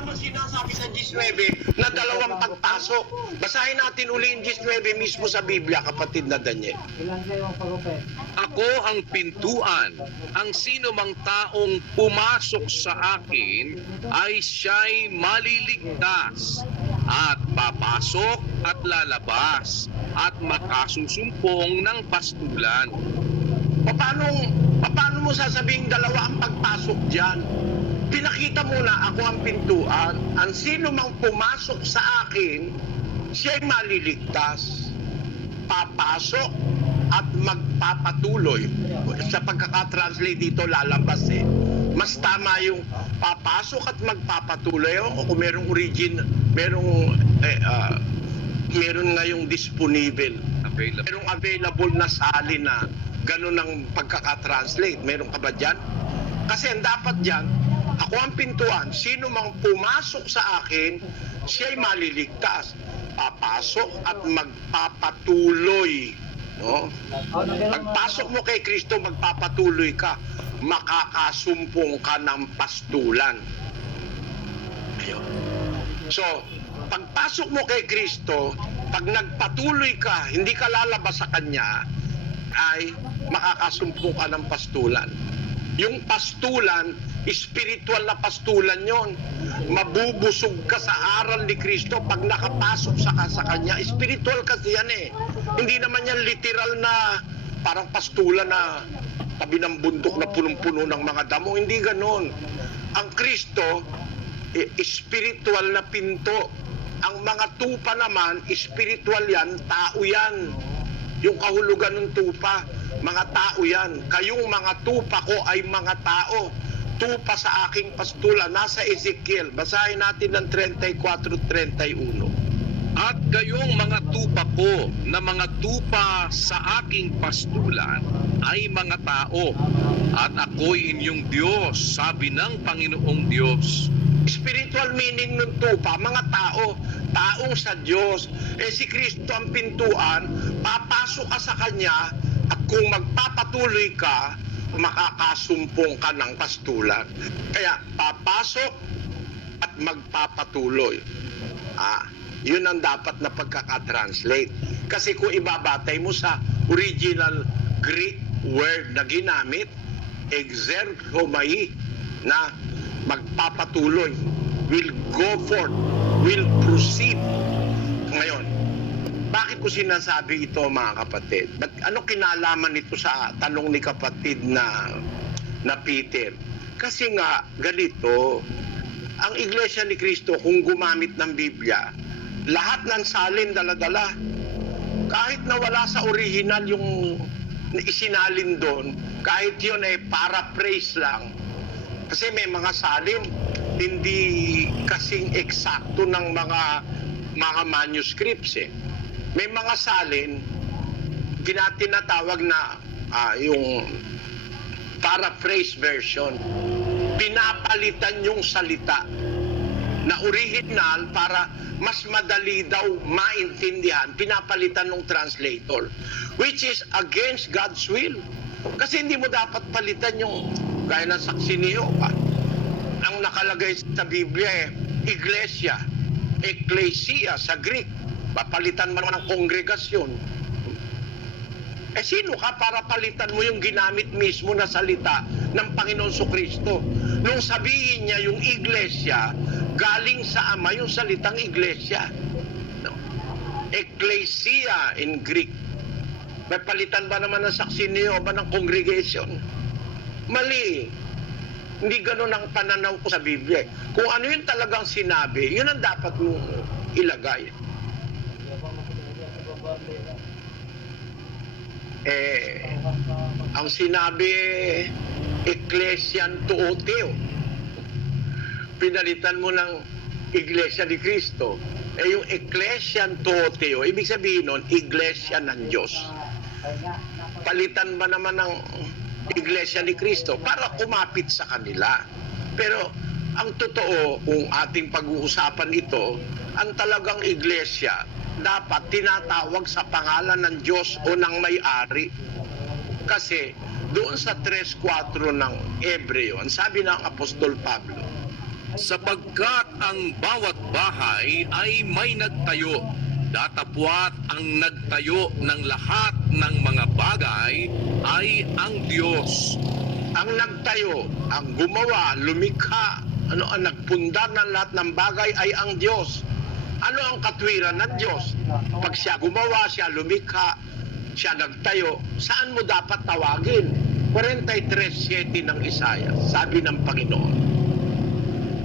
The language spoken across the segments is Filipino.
naman sinasabi sa 19 na dalawang pagpasok. Basahin natin uli yung 19 mismo sa Biblia, kapatid na Daniel. Ako ang pintuan. Ang sino mang taong pumasok sa akin ay siya'y maliligtas at papasok at lalabas at makasusumpong ng pastulan. Paano mo sasabing dalawa ang pagpasok dyan? Pinakita mo na ako ang pintuan. Ang sino mang pumasok sa akin, siya'y maliligtas. Papasok at magpapatuloy. Sa pagkakatranslate dito, lalabas eh. Mas tama yung papasok at magpapatuloy. O kung merong meron nga yung disponible. Merong available na salin na ganun ang pagkakatranslate. Meron ka ba dyan? Kasi ang dapat dyan, ako ang pintuan. Sino mang pumasok sa akin, siya'y maliligtas. Papasok at magpapatuloy. No? Pagpasok mo kay Kristo, magpapatuloy ka. Makakasumpong ka ng pastulan. Ayun. So, pagpasok mo kay Kristo, pag nagpatuloy ka, hindi ka lalabas sa Kanya, ay makakasumpong ka ng pastulan. Yung pastulan, spiritual na pastulan yon. Mabubusog ka sa aral ni Kristo pag nakapasok sa Kanya. Spiritual kasi yan eh. Hindi naman yan literal na parang pastulan na tabi ng bundok na punong-puno ng mga damo. Hindi ganon. Ang Kristo, spiritual na pinto. Ang mga tupa naman, spiritual yan, tao yan. Yung kahulugan ng tupa, mga tao yan. Kayong mga tupa ko ay mga tao. Tupa sa aking pastulan. Nasa Ezekiel. Basahin natin ng 34-31. At kayong mga tupa ko na mga tupa sa aking pastulan ay mga tao. At ako'y inyong Diyos, sabi ng Panginoong Diyos. Spiritual meaning ng tupa, mga tao, taong sa Diyos. Si Kristo ang pintuan, papasok ka sa Kanya, at kung magpapatuloy ka, makakasumpong ka ng pastulan. Kaya, papasok at magpapatuloy. Yun ang dapat na pagkakatranslate. Kasi kung ibabatay mo sa original Greek word na ginamit, exergomai, na magpapatuloy, will go forth, will proceed. Ngayon, bakit ko sinasabi ito, mga kapatid? Ano kinalaman nito sa tanong ni kapatid na Peter? Kasi nga, ganito, ang Iglesia ni Cristo, kung gumamit ng Biblia, lahat ng salin dala-dala. Kahit na wala sa original yung isinalin doon, kahit yun ay paraphrase lang. Kasi may mga salin, hindi kasing eksakto ng mga manuscripts eh. May mga salin, tinatawag na yung paraphrase version. Pinapalitan yung salita na original para mas madali daw maintindihan, pinapalitan ng translator, which is against God's will. Kasi hindi mo dapat palitan yung gaya ng saksi ni Jehovah. Ang nakalagay sa Biblia iglesia, ecclesia sa Greek. Papalitan mo naman ng kongregasyon. Sino ka para palitan mo yung ginamit mismo na salita ng Panginoon Kristo? Nung sabihin niya yung iglesia, galing sa Ama yung salitang iglesia. No? Ecclesia in Greek. May palitan ba naman ng saksi ni Jehovah ng congregation? Mali. Hindi ganun ang pananaw ko sa Biblia. Kung ano yung talagang sinabi, yun ang dapat mong ilagay. Ang sinabi, Ecclesian Tuoteo. Pinalitan mo ng Iglesia ni Cristo. Yung Ecclesian Tuoteo, ibig sabihin nun, Iglesia ng Diyos. Palitan ba naman ng Iglesia ni Cristo para kumapit sa kanila? Pero ang totoo, kung ating pag-uusapan ito, ang talagang iglesia dapat tinatawag sa pangalan ng Diyos o ng may-ari. Kasi doon sa 3:4 ng Hebreo, ang sabi ng Apostol Pablo, sapagkat ang bawat bahay ay may nagtayo, datapwat ang nagtayo ng lahat ng mga bagay ay ang Diyos. Ang nagtayo, ang gumawa, lumikha, ang nagpundar ng lahat ng bagay ay ang Diyos. Ano ang katwiran ng Diyos? Pag siya gumawa, siya lumikha, siya nagtayo, saan mo dapat tawagin? 43:7 ng Isaiah, sabi ng Panginoon.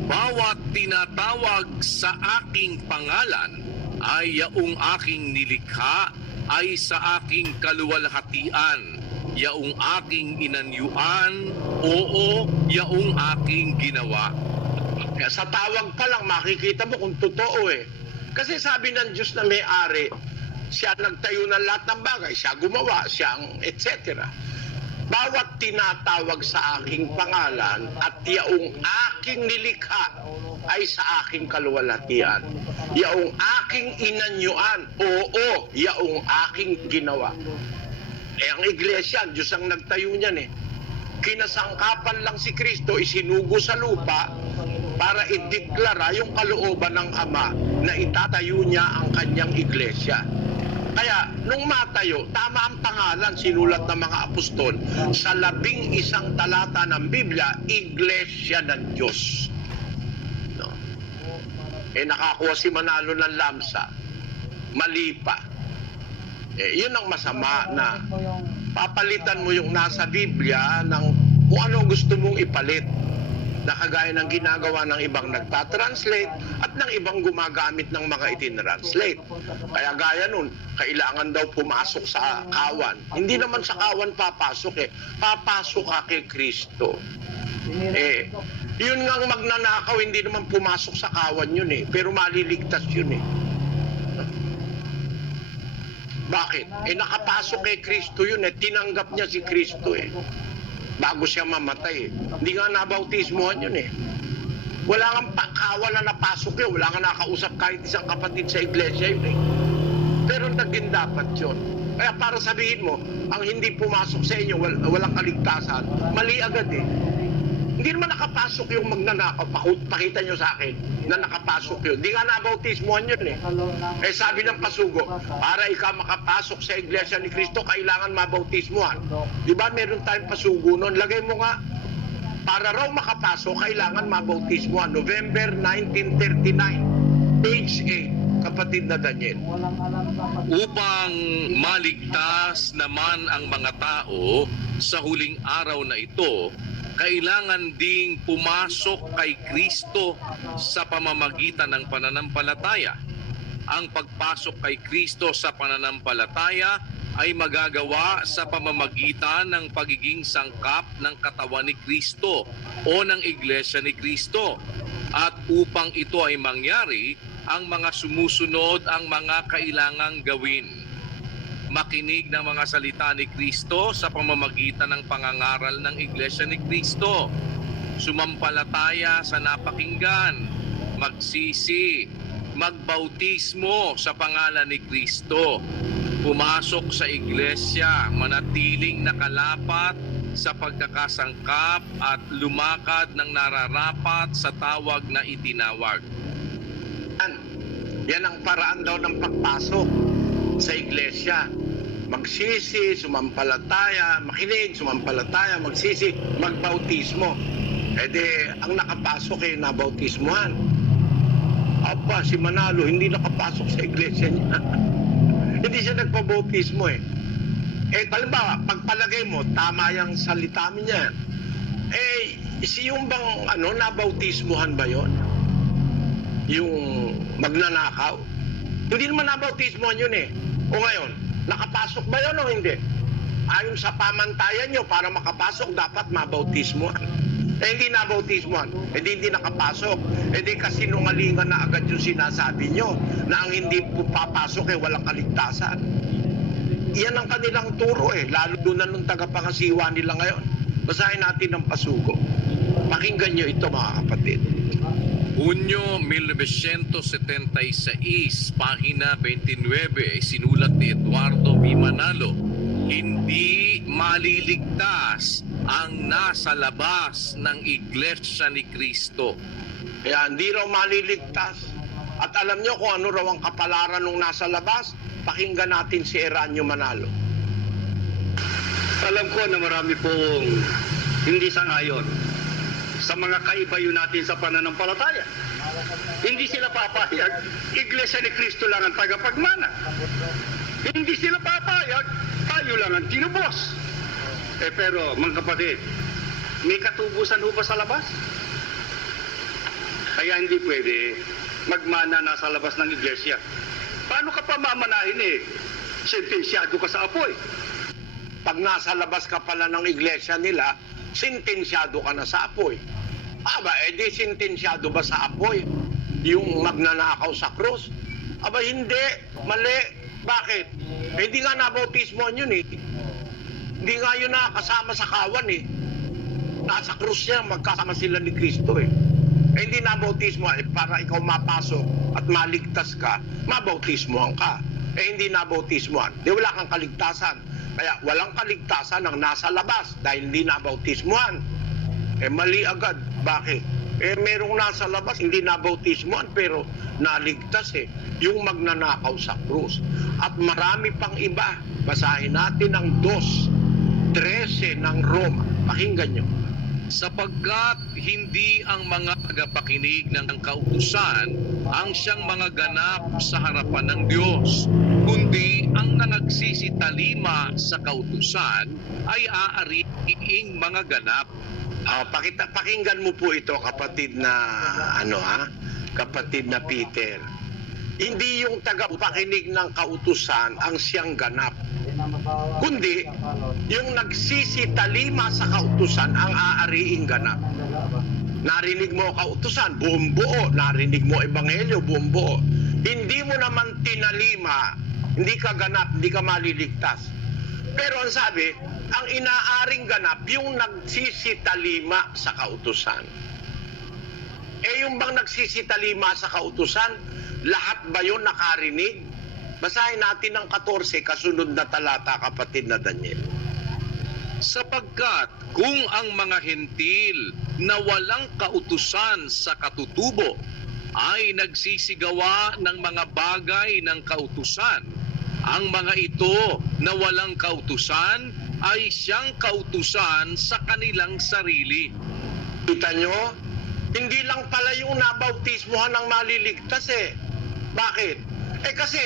Bawat tinatawag sa aking pangalan ay yaong aking nilikha, ay sa aking kaluwalhatian. Yaong aking inanyuan, oo, yaong aking ginawa. Kaya sa tawag pa lang, makikita mo kung totoo eh. Kasi sabi ng Diyos na may-ari, siya nagtayo ng lahat ng bagay, siya gumawa, siya ang etc. Bawat tinatawag sa aking pangalan at yaong aking nilikha ay sa aking kaluwalhatian. Yaong aking inanyuan, oo, yaong aking ginawa. Eh ang iglesia, Diyos ang nagtayo niyan eh. Kinasangkapan lang si Kristo, isinugo sa lupa para ideklara yung kalooban ng Ama na itatayo niya ang kanyang iglesia. Kaya, nung matayo, tama ang pangalan, sinulat ng mga apostol, sa 11 talata ng Biblia, Iglesia ng Diyos. No? Eh, nakakuha si Manalo ng lamsa. Mali pa. Eh, yun ang masama na papalitan mo yung nasa Biblia ng kung ano gusto mong ipalit. Na kagaya ng ginagawa ng ibang nagtatranslate at ng ibang gumagamit ng mga itinranslate. Kaya gaya nun, kailangan daw pumasok sa kawan. Hindi naman sa kawan papasok eh. Papasok ka kay Kristo. Eh, yun nga ang magnanakaw, hindi naman pumasok sa kawan yun eh. Pero maliligtas yun eh. Bakit? Eh nakapasok kay Kristo yun eh. Tinanggap niya si Kristo eh. Bago siya mamatay eh. Hindi nga nabautismohan yun eh. Wala kang kawan na napasok yun. Wala kang nakausap kahit isang kapatid sa iglesia yun eh. Pero naging dapat yun. Kaya para sabihin mo, ang hindi pumasok sa inyo, walang kaligtasan, mali agad eh. Hindi naman nakapasok yung magnanakaw. Pakita nyo sa akin na nakapasok yun. Hindi nga nabautismohan yun eh. Eh sabi ng pasugo, para ikaw makapasok sa iglesia ni Kristo, kailangan mabautismohan. Di ba meron tayong pasugo nun? Lagay mo nga, para raw makapasok, kailangan mabautismohan. November 1939, page 8, kapatid na Daniel. Upang maligtas naman ang mga tao sa huling araw na ito, kailangan ding pumasok kay Kristo sa pamamagitan ng pananampalataya. Ang pagpasok kay Kristo sa pananampalataya ay magagawa sa pamamagitan ng pagiging sangkap ng katawan ni Kristo o ng Iglesia ni Kristo. At upang ito ay mangyari, ang mga sumusunod ang mga kailangang gawin. Makinig ng mga salita ni Kristo sa pamamagitan ng pangangaral ng Iglesia ni Kristo. Sumampalataya sa napakinggan, magsisi, magbautismo sa pangalan ni Kristo. Pumasok sa Iglesia, manatiling nakalapat sa pagkakasangkap at lumakad ng nararapat sa tawag na itinawag. Yan ang paraan daw ng pagpasok sa iglesia. Magsisi, sumampalataya, makinig, sumampalataya, magsisi, magbautismo. E di, ang nakapasok ay nabautismohan. Aba, si Manalo, hindi nakapasok sa iglesia niya. Hindi siya nagpabautismo eh. Eh, halimbawa, pagpalagay mo, tama yung salita niya. Eh, yung bang, nabautismohan ba yon? Yung magnanakaw? Hindi naman nabautismohan yun eh. O ngayon, nakapasok ba yun o hindi? Ayon sa pamantayan nyo, para makapasok, dapat mabautismohan. Eh hindi nabautismohan, hindi nakapasok. Eh di kasinungalingan na agad yung sinasabi nyo na ang hindi papasok eh walang kaligtasan. Iyan ang kanilang turo eh, lalo na nung tagapangasiwa nila ngayon. Basahin natin ang pasugo. Pakinggan nyo ito mga kapatid. Hunyo 1976, pahina 29, sinulat ni Eduardo V. Manalo, hindi maliligtas ang nasa labas ng Iglesia ni Kristo. Kaya hindi raw maliligtas. At alam nyo kung ano raw ang kapalaran nung nasa labas? Pakinggan natin si Eranio Manalo. Alam ko na marami pong hindi sang-ayon sa mga kaibayo natin sa pananampalataya. Hindi sila papayag, Iglesia ni Cristo lang ang tagapagmana. Hindi sila papayag, tayo lang ang tinubos. Pero mga kapatid, may katubusan ho ba sa labas? Kaya hindi pwede magmana nasa labas ng iglesia. Paano ka pa mamanahin sentensyado ka sa apoy. Pag nasa labas ka pala ng iglesia nila, sentensyado ka na sa apoy. Aba, edi sentensyado ba sa apoy yung magnanakaw sa krus? Aba, hindi. Mali. Bakit? Hindi nga nabautismoan yun eh. Hindi nga yun nakasama sa kawan eh. Nasa krus niya, magkasama sila ni Kristo eh. Hindi nabautismoan eh, para ikaw mapasok at maligtas ka, mabautismoan ka. Hindi nabautismoan. Di wala kang kaligtasan. Kaya walang kaligtasan ang nasa labas dahil hindi nabautismoan. Mali agad. Bakit? Merong nasa labas, hindi nabautismoan pero naligtas eh. Yung magnanakaw sa krus. At marami pang iba. Basahin natin ang 2:13 ng Roma. Pakinggan nyo. Sapagkat hindi ang mga tagapakinig ng kautusan ang siyang mga ganap sa harapan ng Diyos, kundi ang nangagsisitalima sa kautusan ay aariing mga ganap. Pakinggan mo po ito, kapatid na kapatid na Peter. Hindi yung tagapakinig ng kautusan ang siyang ganap, kundi yung nagsisitalima sa kautusan ang aariing ganap. Narinig mo kautusan, buong buo. Narinig mo ebanghelyo, buong buo. Hindi mo naman tinalima, hindi ka ganap, hindi ka maliligtas. Pero ang sabi, ang inaaring ganap, yung nagsisitalima sa kautusan. Yung bang nagsisitalima sa kautusan, lahat ba yun nakarinig? Basahin natin ang 14, kasunod na talata, kapatid na Daniel. Sapagkat kung ang mga hentil na walang kautusan sa katutubo ay nagsisigawa ng mga bagay ng kautusan, ang mga ito na walang kautusan ay siyang kautusan sa kanilang sarili. Kita nyo? Hindi lang pala yung nabautismohan ng maliligtas eh. Bakit? Kasi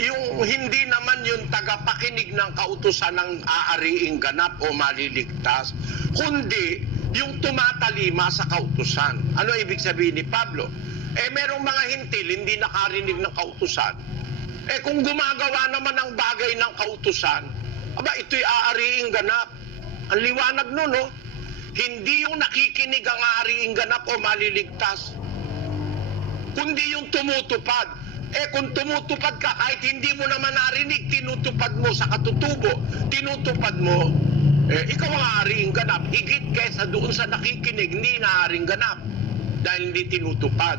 yung hindi naman yung tagapakinig ng kautusan ng aariing ganap o maliligtas, kundi yung tumatalima sa kautusan. Ano ibig sabihin ni Pablo? Merong mga hintil hindi nakarinig ng kautusan. Kung gumagawa naman ng bagay ng kautusan, ito'y aariing ganap. Ang liwanag nun, no? Hindi yung nakikinig ang aariing ganap o maliligtas, kundi yung tumutupad. Kung tumutupad ka, kahit hindi mo naman narinig, tinutupad mo sa katutubo, tinutupad mo, ikaw ang aariing ganap. Higit kaysa doon sa nakikinig, hindi naaring ganap dahil hindi tinutupad.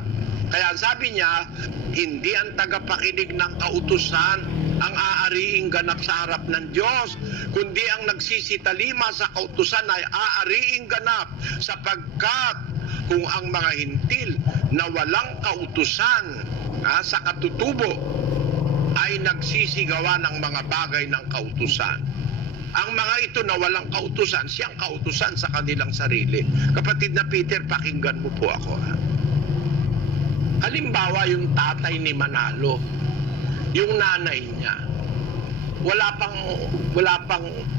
Kaya sabi niya, hindi ang tagapakinig ng kautusan ang aariing ganap sa harap ng Diyos, kundi ang nagsisitalima sa kautusan ay aariing ganap, sapagkat kung ang mga hintil na walang kautusan sa katutubo ay nagsisigawa ng mga bagay ng kautusan. Ang mga ito na walang kautusan, siyang kautusan sa kanilang sarili. Kapatid na Peter, pakinggan mo po ako. Halimbawa, yung tatay ni Manalo, yung nanay niya, wala pang,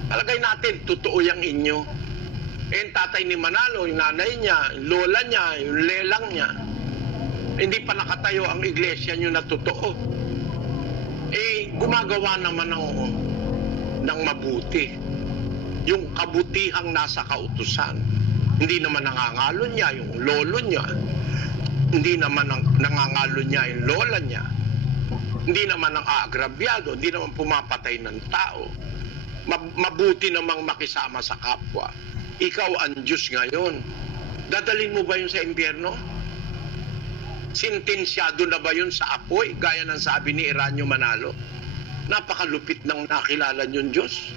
palagay natin, totoo yung inyo. Yung tatay ni Manalo, yung nanay niya, yung lola niya, yung lelang niya, hindi pa nakatayo ang iglesia niyo na totoo. Gumagawa naman ng mabuti. Yung kabutihang nasa kautusan. Hindi naman nangangalo niya yung lolo niya. Hindi naman nangangalo niya yung lola niya. Hindi naman ang aagrabyado. Hindi naman pumapatay ng tao. Mabuti namang makisama sa kapwa. Ikaw ang Diyos ngayon. Dadalhin mo ba yun sa impyerno? Sentensyado na ba yun sa apoy? Gaya ng sabi ni Eranio Manalo. Napakalupit ng nakilala yung Diyos.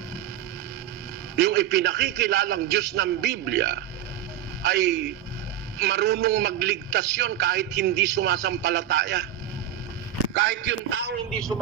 Yung ipinakikilalang Diyos ng Biblia ay marunong magligtas yun kahit hindi sumasampalataya. Kahit yung tao hindi